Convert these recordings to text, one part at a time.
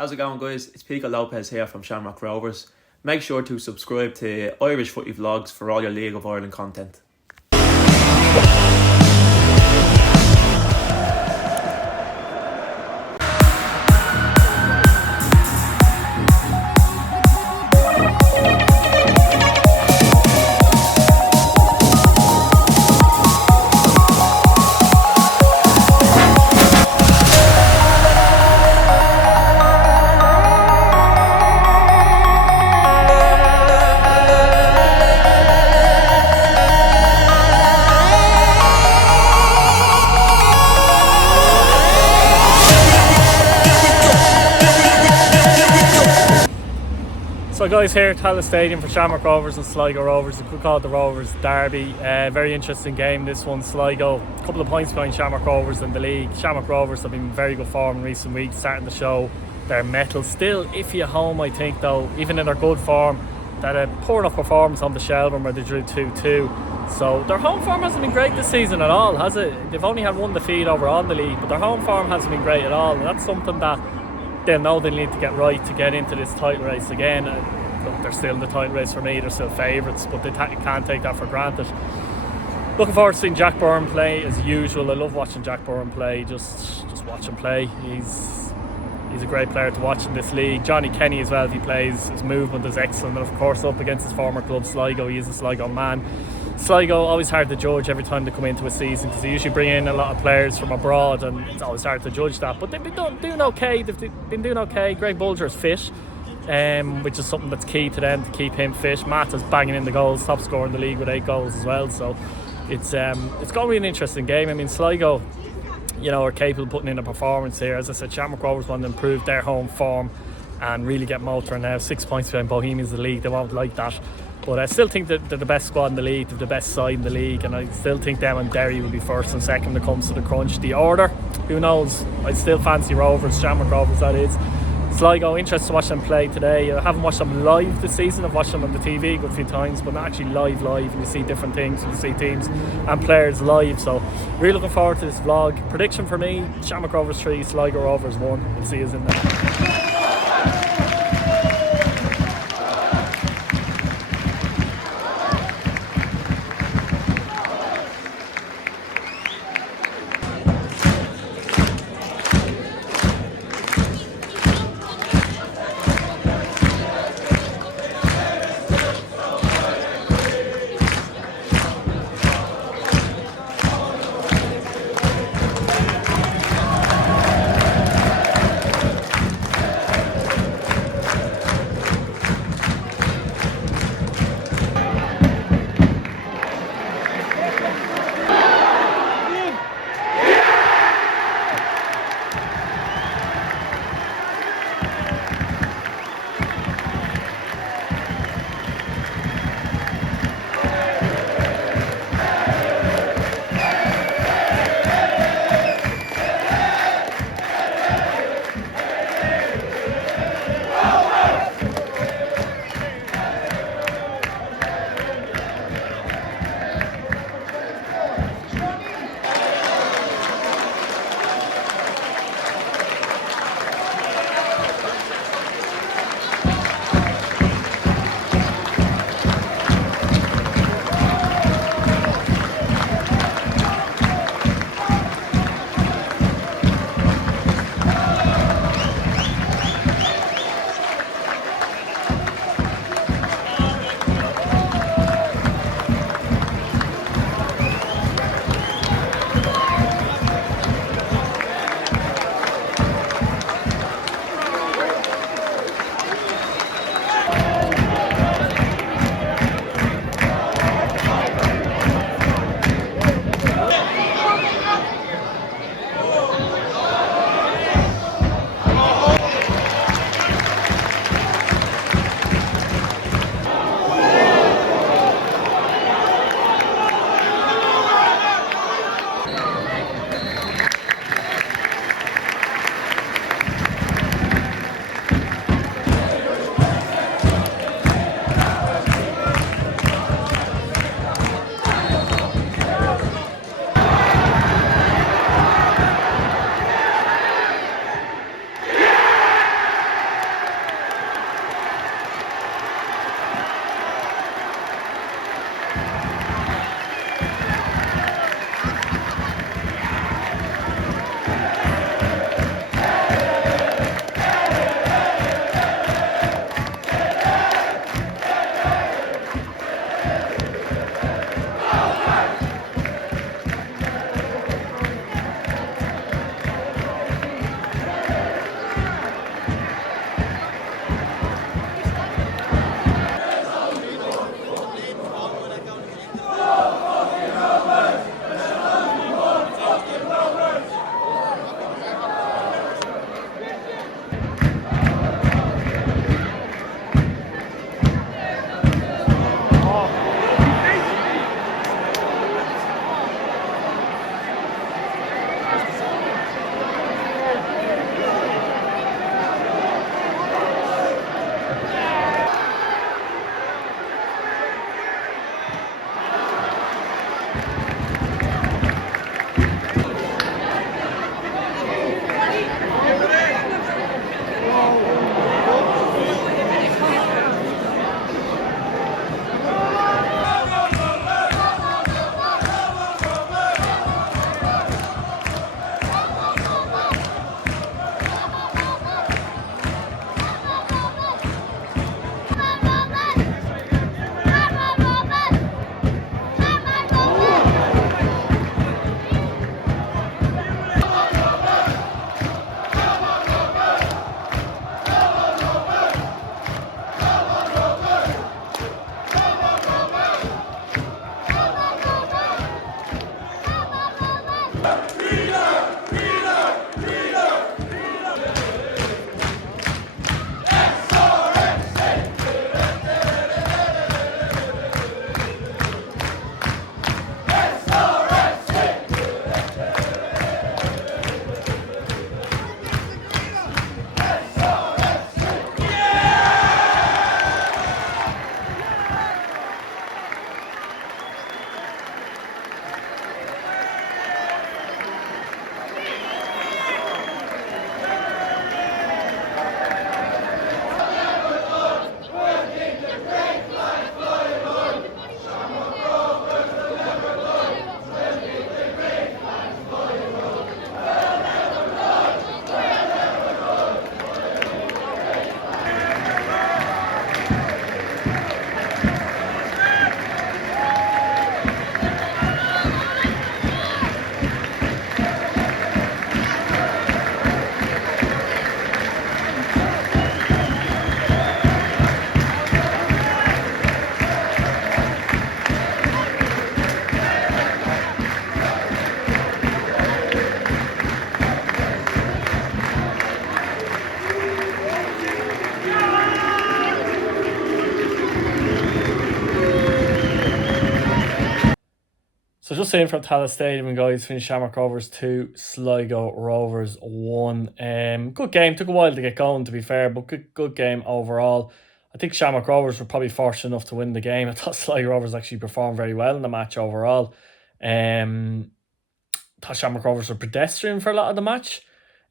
How's it going, guys? It's Pico Lopez here from Shamrock Rovers. Make sure to subscribe to Irish Footy Vlogs for all your League of Ireland content. So guys, here at Tallaght Stadium for Shamrock Rovers and Sligo Rovers. We call it the Rovers Derby. Very interesting game this one. Sligo, a couple of points behind Shamrock Rovers in the league. Shamrock Rovers have been in very good form in recent weeks, starting to show their mettle. Still iffy at home, I think, though, even in their good form. That a poor enough performance on the Shelbourne where they drew 2-2. So their home form hasn't been great this season at all, has it? They've only had one defeat overall in the league, but their home form hasn't been great at all. And that's something that they'll know they need to get right to get into this title race again. Look, they're still in the title race for me, they're still favourites, but they can't take that for granted. Looking forward to seeing Jack Byrne play as usual. I love watching Jack Byrne play, just watch him play. He's a great player to watch in this league. Johnny Kenny as well, if he plays, his movement is excellent, and of course up against his former club Sligo, he is a Sligo man. Sligo, always hard to judge every time they come into a season because they usually bring in a lot of players from abroad and it's always hard to judge that, but they've been doing okay. They've been doing okay. Greg Bulger is fit, which is something that's key to them, to keep him fit. Matt is banging in the goals, top scorer in the league with 8 goals as well, so it's going to be an interesting game. I mean, Sligo, are capable of putting in a performance here. As I said, Shamrock Rovers want to improve their home form and really get motoring now. 6 points behind Bohemians in the league, they won't like that. But I still think that they're the best squad in the league, they're the best side in the league, and I still think them and Derry will be first and second when it comes to the crunch. The order, who knows? I still fancy Rovers, Shamrock Rovers that is. Sligo, interested to watch them play today. I haven't watched them live this season. I've watched them on the TV a good few times, but not actually live, and you see different things, you see teams and players live, so really looking forward to this vlog. Prediction for me, Shamrock Rovers 3, Sligo Rovers 1. We'll see you in there. just saying from Tallaght Stadium, and guys, finished Shamrock Rovers 2, Sligo Rovers 1. Good game, took a while to get going to be fair, but good game overall. I think Shamrock Rovers were probably fortunate enough to win the game. I thought Sligo Rovers actually performed very well in the match overall. Thought Shamrock Rovers were pedestrian for a lot of the match.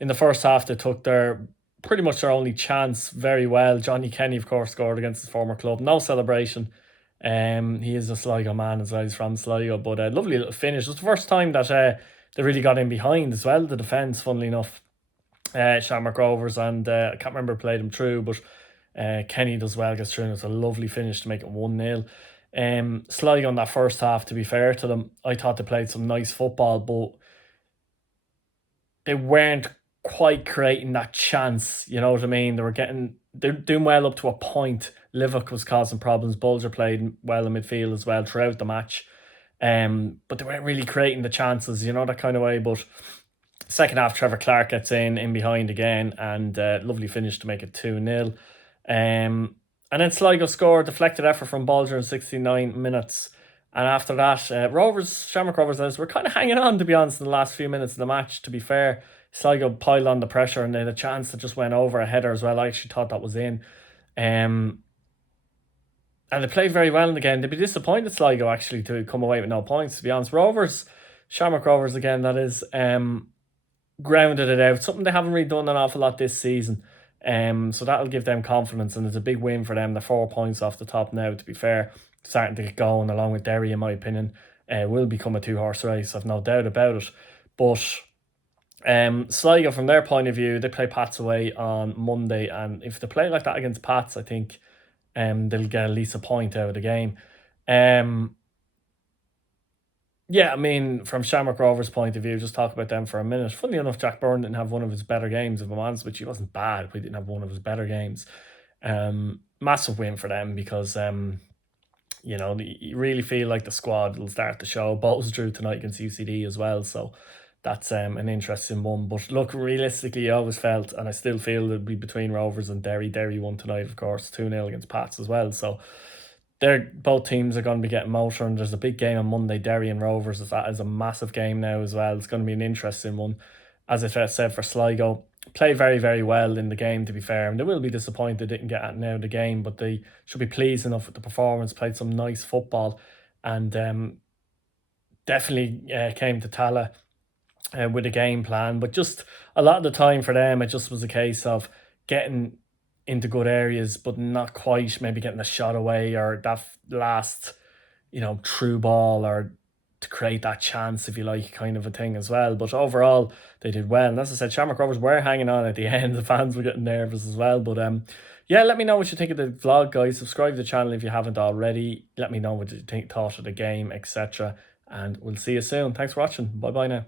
In the first half, they took pretty much their only chance very well. Johnny Kenny, of course, scored against his former club. No celebration. He is a Sligo man as well. He's from Sligo, but a lovely little finish. It was the first time that they really got in behind as well. The defence, funnily enough, Shamrock Rovers, and I can't remember who played him through, but Kenny does well, gets through, and it's a lovely finish to make it 1-0. Sligo in that first half, to be fair to them, I thought they played some nice football, but they weren't quite creating that chance. You know what I mean? They're doing well up to a point. Livock was causing problems. Bulger played well in midfield as well throughout the match. But they weren't really creating the chances, you know, that kind of way. But second half, Trevor Clark gets in behind again, and lovely finish to make it 2-0. And then Sligo scored, deflected effort from Bulger in 69 minutes. And after that, Shamrock Rovers were kind of hanging on, to be honest, in the last few minutes of the match, to be fair. Sligo piled on the pressure, and they had a chance that just went over a header as well. I actually thought that was in. And they played very well in the game. They'd be disappointed, Sligo, actually, to come away with no points, to be honest. Shamrock Rovers again, that is, grounded it out. Something they haven't really done an awful lot this season. So that'll give them confidence, and it's a big win for them. They're 4 points off the top now, to be fair. Starting to get going, along with Derry, in my opinion. Will become a 2-horse race, I've no doubt about it. But Sligo, from their point of view, they play Pats away on Monday, and if they play like that against Pats, I think they'll get at least a point out of the game. Yeah, I mean, from Shamrock Rovers' point of view, just talk about them for a minute. Funnily enough, Jack Byrne didn't have one of his better games, if I'm honest with you. He wasn't bad, but he didn't have one of his better games. Massive win for them, because you know, you really feel like the squad will start to show. Bolton's drew tonight against UCD as well, so that's an interesting one. But look, realistically, I always felt, and I still feel, it'd be between Rovers and Derry. Derry won tonight, of course, 2-0 against Pats as well. So both teams are going to be getting motor, and there's a big game on Monday, Derry and Rovers. That is a massive game now as well. It's going to be an interesting one. As I said, for Sligo, played very, very well in the game, to be fair, and they will be disappointed they didn't get out now the game, but they should be pleased enough with the performance. Played some nice football, and definitely came to Tallaght with a game plan. But just a lot of the time for them, it just was a case of getting into good areas, but not quite maybe getting a shot away, or that last, you know, through ball, or to create that chance, if you like, kind of a thing as well. But overall, they did well. And as I said, Shamrock Rovers were hanging on at the end. The fans were getting nervous as well. But yeah, let me know what you think of the vlog, guys. Subscribe to the channel if you haven't already. Let me know what you thought of the game, etc. And we'll see you soon. Thanks for watching. Bye-bye now.